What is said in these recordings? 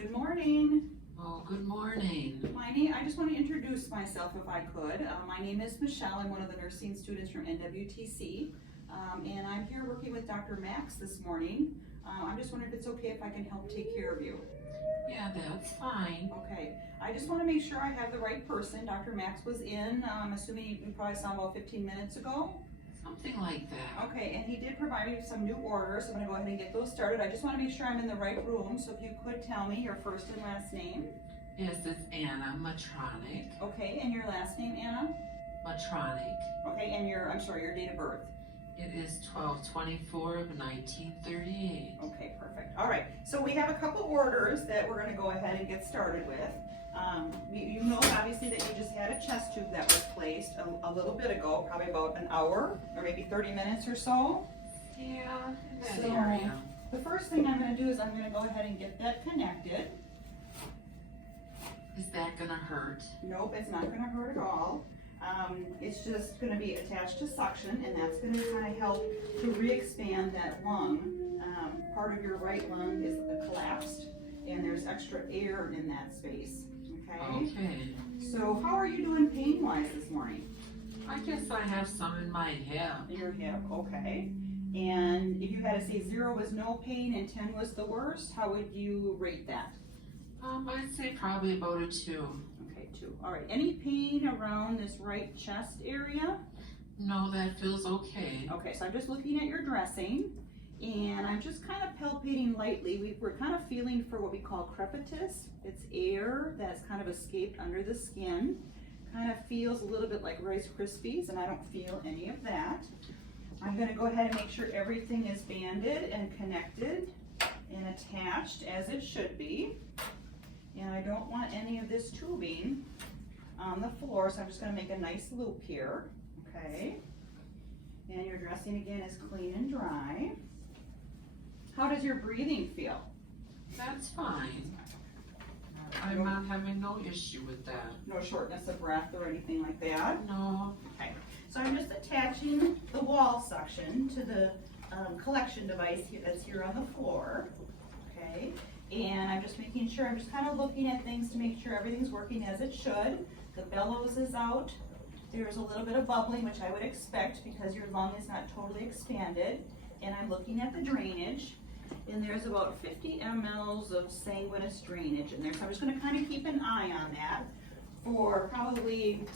Good morning. Oh, good morning. I just want to introduce myself if I could. My name is Michelle. I'm one of the nursing students from NWTC. And I'm here working with Dr. Max this morning. I'm just wondering if it's okay if I can help take care of you. Yeah, that's fine. Okay. I just want to make sure I have the right person. Dr. Max was in, I'm assuming you probably saw him about 15 minutes ago. Something like that. Okay, and he did provide me with some new orders, so I'm going to go ahead and get those started. I just want to make sure I'm in the right room, so if you could tell me your first and last name. Yes, it's Anna Matronic. Okay, and your last name, Anna? Matronic. Okay, and your date of birth. It is 12/24 of 1938. Okay, perfect. All right, so we have a couple orders that we're going to go ahead and get started with. You know obviously that you just had a chest tube that was placed a little bit ago, probably about an hour or maybe 30 minutes or so. Yeah, in that So, area. The first thing I'm going to do is I'm going to go ahead and get that connected. Is that gonna hurt? Nope, it's not going to hurt at all. It's just going to be attached to suction, and that's going to kind of help to re-expand that lung. Part of your right lung is collapsed, and there's extra air in that space. Okay? Okay. So how are you doing pain-wise this morning? I guess I have some in my hip. Your hip, okay. And if you had to say 0 was no pain and 10 was the worst, how would you rate that? I'd say probably about a 2. Okay, 2. All right, any pain around this right chest area? No, that feels okay. Okay, so I'm just looking at your dressing, and I'm just kind of palpating lightly. We're kind of feeling for what we call crepitus. It's air that's kind of escaped under the skin. Kind of feels a little bit like Rice Krispies, and I don't feel any of that. I'm going to go ahead and make sure everything is banded and connected and attached as it should be. And I don't want any of this tubing on the floor, so I'm just going to make a nice loop here. Okay. And your dressing again is clean and dry. How does your breathing feel? That's fine. I'm not having no issue with that. No shortness of breath or anything like that? No. Okay. So I'm just attaching the wall suction to the collection device that's here on the floor. Okay. And I'm just making sure, I'm just kind of looking at things to make sure everything's working as it should. The bellows is out. There's a little bit of bubbling, which I would expect because your lung is not totally expanded. And I'm looking at the drainage, and there's about 50 mLs of sanguineous drainage in there. So I'm just going to kind of keep an eye on that for probably,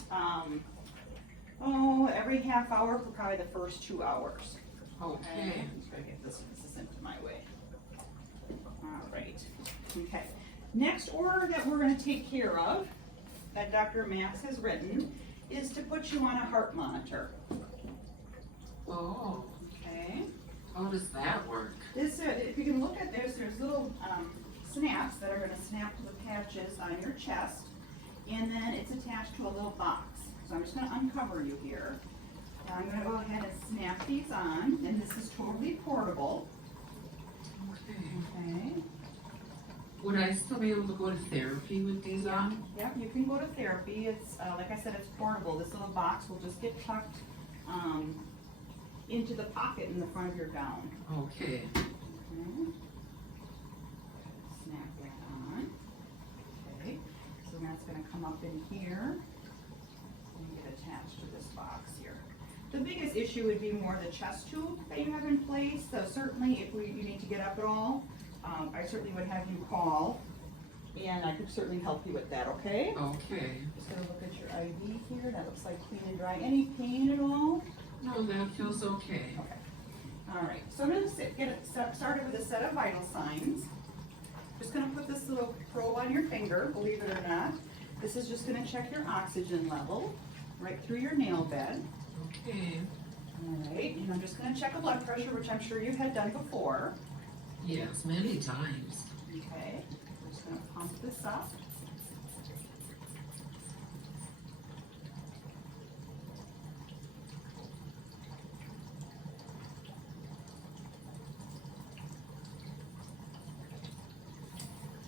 every half hour for probably the first 2 hours. Okay. I'm just going to get this into my way. All right. Okay. Next order that we're going to take care of, that Dr. Max has written, is to put you on a heart monitor. Oh. Okay. How does that work? This, if you can look at this, there's little snaps that are going to snap to the patches on your chest, and then it's attached to a little box. So I'm just going to uncover you here. Now I'm going to go ahead and snap these on, and this is totally portable. Okay. Okay. Would I still be able to go to therapy with these on? Yeah, you can go to therapy. It's like I said, it's portable. This little box will just get tucked into the pocket in the front of your gown. Okay. Okay. Snap that on. Okay. So that's going to come up in here and get attached to this box here. The biggest issue would be more the chest tube that you have in place. So certainly, if you need to get up at all, I certainly would have you call, and I could certainly help you with that, okay? Okay. Just gonna look at your IV here. That looks like clean and dry. Any pain at all? No, that feels okay. Okay. All right. So I'm gonna get it started with a set of vital signs. Just gonna put this little probe on your finger, believe it or not. This is just gonna check your oxygen level right through your nail bed. Okay. All right. And I'm just gonna check a blood pressure, which I'm sure you had done before. Yes, many times. Okay, I'm just going to pump this up.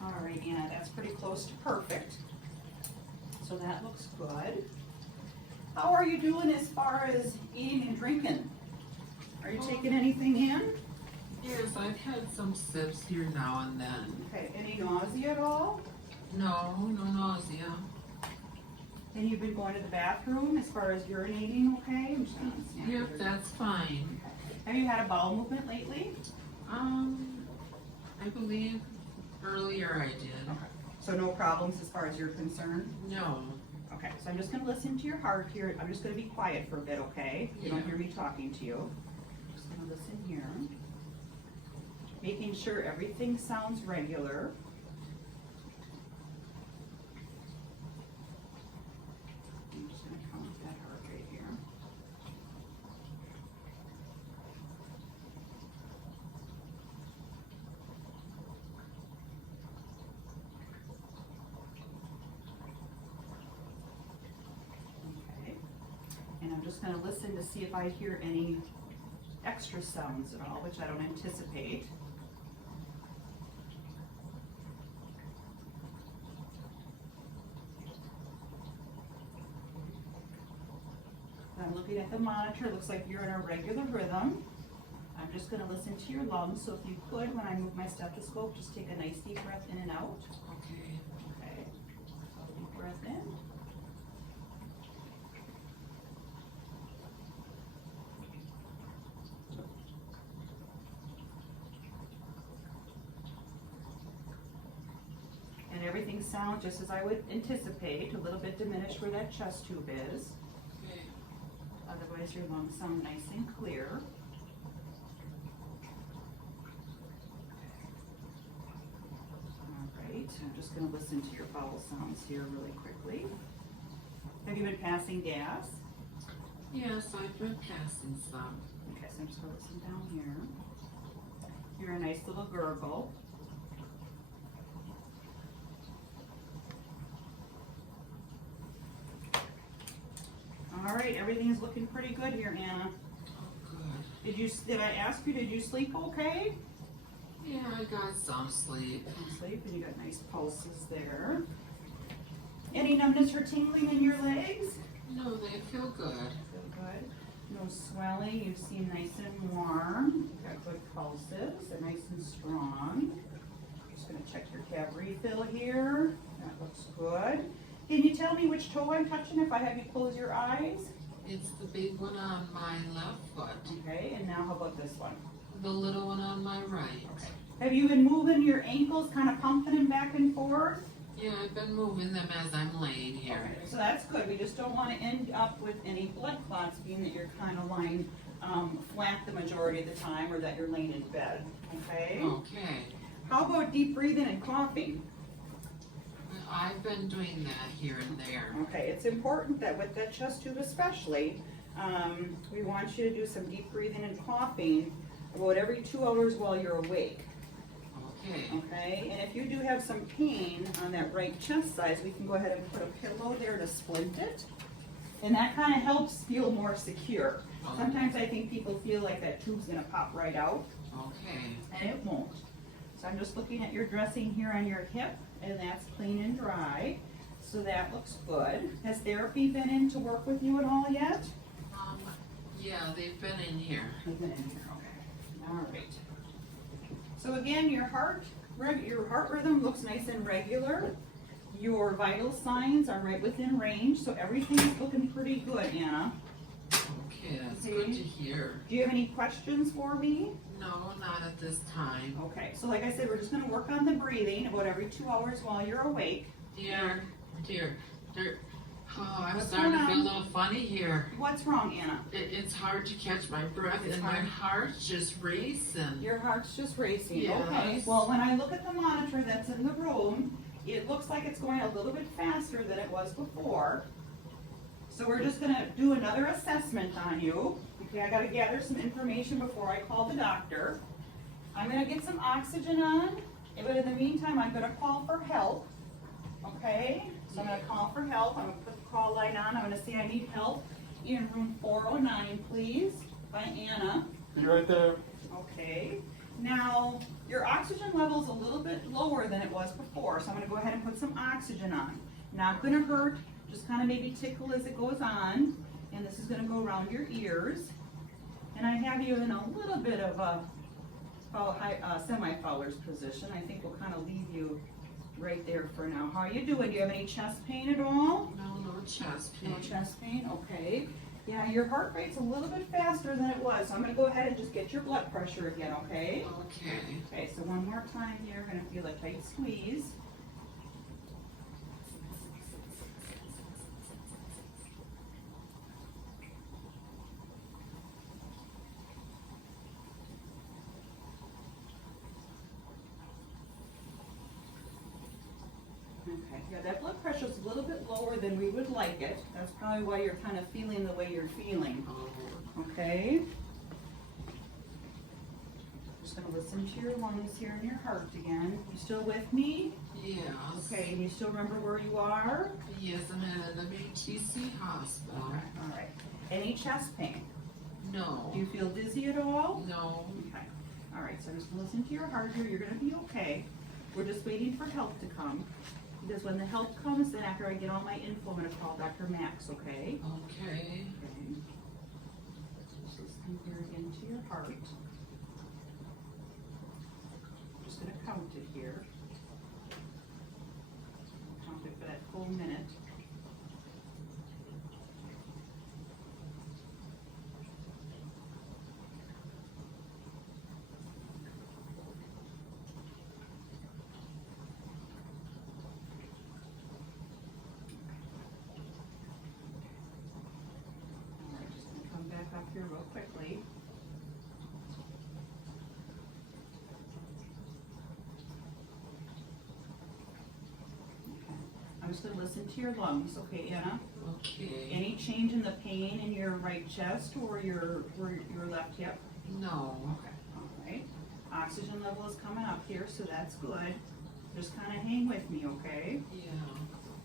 All right, Anna, that's pretty close to perfect. So that looks good. How are you doing as far as eating and drinking? Are you taking anything in? Yes, I've had some sips here now and then. Okay, any nausea at all? No, no nausea. And you've been going to the bathroom as far as urinating, okay? I'm just gonna snap Yep, your- that's fine. Have you had a bowel movement lately? I believe earlier I did. Okay. So no problems as far as you're concerned? No. Okay, so I'm just gonna listen to your heart here. I'm just gonna be quiet for a bit, okay? You don't Yeah. hear me talking to you. Just gonna listen here. Making sure everything sounds regular. I'm just gonna count that heart rate here. Okay. And I'm just gonna listen to see if I hear any extra sounds at all, which I don't anticipate. I'm looking at the monitor, looks like you're in a regular rhythm. I'm just gonna listen to your lungs, so if you could, when I move my stethoscope, just take a nice deep breath in and out. Okay. Okay. So deep breath in. And everything sounds just as I would anticipate, a little bit diminished where that chest tube is. Okay. Otherwise, your lungs sound nice and clear. All right, I'm just gonna listen to your bowel sounds here really quickly. Have you been passing gas? Yes, I've been passing some. Okay, so I'm just gonna listen down here. You're a nice little gurgle. All right, everything is looking pretty good here, Anna. Oh, good. Did I ask you, did you sleep okay? Yeah, I got some sleep. Sleep, and you got nice pulses there. Any numbness or tingling in your legs? No, they feel good. Feel good. No swelling, you seem nice and warm. You've got good pulses, they're nice and strong. Just gonna check your tab refill here. That looks good. Can you tell me which toe I'm touching if I have you close your eyes? It's the big one on my left foot, Okay, and now how about this one? the little one on my right. Have you been moving your ankles, kind of pumping them back and forth? Yeah, I've been moving them as I'm laying here. Okay, so that's good. We just don't want to end up with any blood clots, being that you're kind of lying flat the majority of the time, or that you're laying in bed, okay? Okay. How about deep breathing and coughing? I've been doing that here and there. Okay, it's important that with that chest tube especially, we want you to do some deep breathing and coughing about every 2 hours while you're awake. Okay. Okay, and if you do have some pain on that right chest side, we can go ahead and put a pillow there to splint it. And that kind of helps feel more secure. Sometimes I think people feel like that tube's gonna pop right out, Okay. and it won't. So I'm just looking at your dressing here on your hip, and that's clean and dry. So that looks good. Has therapy been in to work with you at all yet? Yeah, they've been in here. They've been in here, okay. All right. So again, your heart rhythm looks nice and regular. Your vital signs are right within range, so everything is looking pretty good, Anna. Okay, that's good to hear. Do you have any questions for me? No, not at this time. Okay, so like I said, we're just gonna work on the breathing about every 2 hours while you're awake. Dear. Oh, I'm What's starting to going feel a on? little funny here. What's wrong, Anna? It's hard to catch my breath It's and my hard. heart's just racing. Your heart's just racing, Yes. okay. Well, when I look at the monitor that's in the room, it looks like it's going a little bit faster than it was before. So we're just gonna do another assessment on you. Okay, I gotta gather some information before I call the doctor. I'm gonna get some oxygen on, but in the meantime, I'm gonna call for help. Okay, so I'm gonna call for help. I'm gonna put the call light on. I'm gonna say I need help in room 409, please, by Anna. You right there? Okay, now, your oxygen level's a little bit lower than it was before, so I'm gonna go ahead and put some oxygen on. Not gonna hurt, just kinda maybe tickle as it goes on, and this is gonna go around your ears. And I have you in a little bit of a semi-Fowler's position. I think we'll kind of leave you right there for now. How are you doing? Do you have any chest pain at all? No chest pain. No chest pain, okay. Yeah, your heart rate's a little bit faster than it was, so I'm gonna go ahead and just get your blood pressure again, okay? Okay. Okay, so one more time here, gonna feel a tight squeeze. Okay, yeah, that blood pressure's a little bit lower than we would like it. That's probably why you're kind of feeling the way you're feeling, Oh, okay? Just gonna listen to your lungs here and your heart again. You still with me? yes. Okay, and you still remember where you are? Yes, I'm at the BTC hospital. All right. Any chest pain? No. Do you feel dizzy at all? No. Okay. All right, so I'm just gonna listen to your heart here. You're gonna be okay. We're just waiting for help to come. Because when the help comes, then after I get all my info, I'm gonna call Dr. Max, okay? Okay. Okay. Just listen here again to your heart. Just gonna count it here. Count it for that full minute. Alright, just gonna come back up here real quickly. I'm just gonna listen to your lungs, okay, Anna? Okay. Any change in the pain in your right chest or your left hip? No. Okay, alright. Oxygen level is coming up here, so that's good. Just kinda hang with me, okay? Yeah.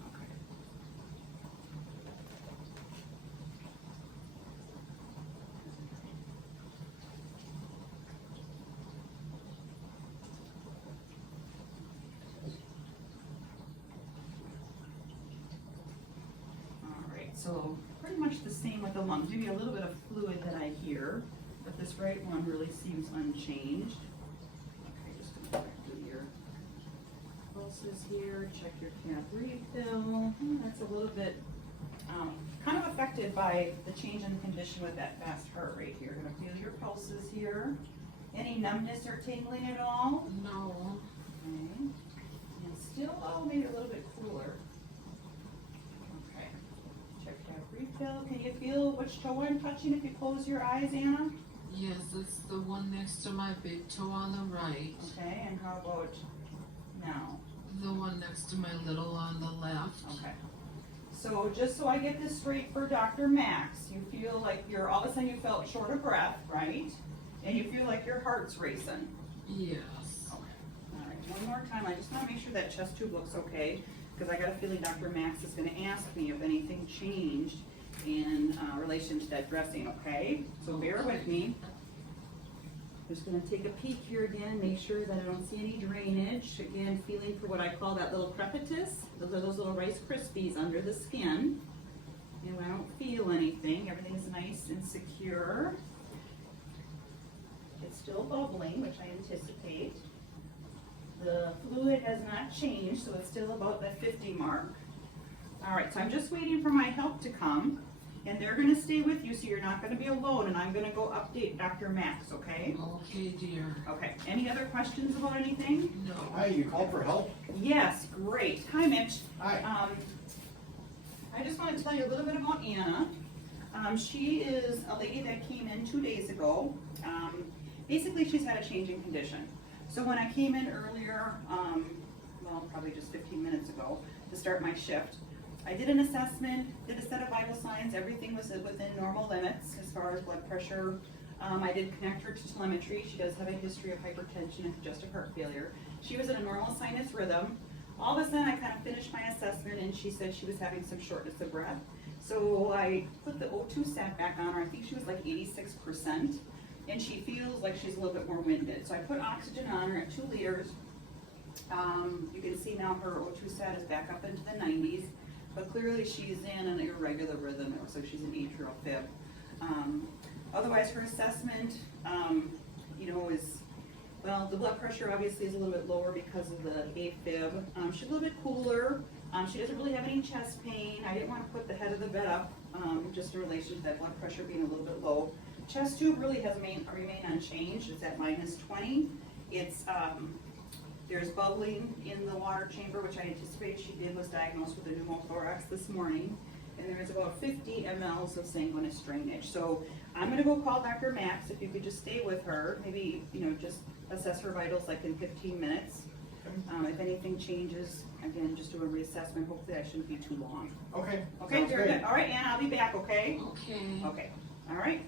Okay. Alright, so pretty much the same with the lungs. Maybe a little bit of fluid that I hear, but this right one really seems unchanged. Okay, just gonna do your pulses here, check your cap refill. That's a little bit, kind of affected by the change in condition with that fast heart rate here. Gonna feel your pulses here. Any numbness or tingling at all? No. Okay. And still, oh, maybe a little bit cooler. Okay. Check cap refill. Can you feel which toe I'm touching if you close your eyes, Anna? Yes, it's the one next to my big toe on the right. Okay, and how about now? The one next to my little on the left. Okay. So just so I get this straight for Dr. Max, you feel like all of a sudden you felt short of breath, right? And you feel like your heart's racing. Yes. Okay. All right, one more time. I just want to make sure that chest tube looks okay, because I got a feeling Dr. Max is going to ask me if anything changed in relation to that dressing, okay? So bear with me. Just gonna take a peek here again, make sure that I don't see any drainage. Again, feeling for what I call that little crepitus. Those are those little Rice Krispies under the skin. And I don't feel anything, everything's nice and secure. It's still bubbling, which I anticipate. The fluid has not changed, so it's still about the 50 mark. All right, so I'm just waiting for my help to come. And they're gonna stay with you, so you're not gonna be alone, and I'm gonna go update Dr. Max, okay? Okay, dear. Okay, any other questions about anything? No. Hi, you called for help? Yes, great. Hi, Mitch. Hi. I just want to tell you a little bit about Anna. She is a lady that came in 2 days ago. Basically, she's had a change in condition. So when I came in earlier, well, probably just 15 minutes ago, to start my shift, I did an assessment, did a set of vital signs, everything was within normal limits as far as blood pressure. I did connect her to telemetry. She does have a history of hypertension and congestive heart failure. She was in a normal sinus rhythm. All of a sudden, I kind of finished my assessment and she said she was having some shortness of breath. So I put the O2 sat back on her. I think she was like 86%. And she feels like she's a little bit more winded. So I put oxygen on her at 2 liters. You can see now her O2 sat is back up into the 90s. But clearly she's in an irregular rhythm, so she's an atrial fib. Otherwise, her assessment, is Well, the blood pressure obviously is a little bit lower because of the AFib. She's a little bit cooler. She doesn't really have any chest pain. I didn't want to put the head of the bed up, just in relation to that blood pressure being a little bit low. Chest tube really has remained unchanged. It's at -20. It's, there's bubbling in the water chamber, which I anticipate she was diagnosed with a pneumothorax this morning. And there is about 50 mLs of sanguineous drainage. So I'm gonna go call Dr. Max, if you could just stay with her, maybe, just assess her vitals like in 15 minutes. If anything changes, again, just do a reassessment. Hopefully that shouldn't be too long. Okay. Okay, sounds very great. good. All right, Ann, I'll be back, okay? Okay. Okay, all right.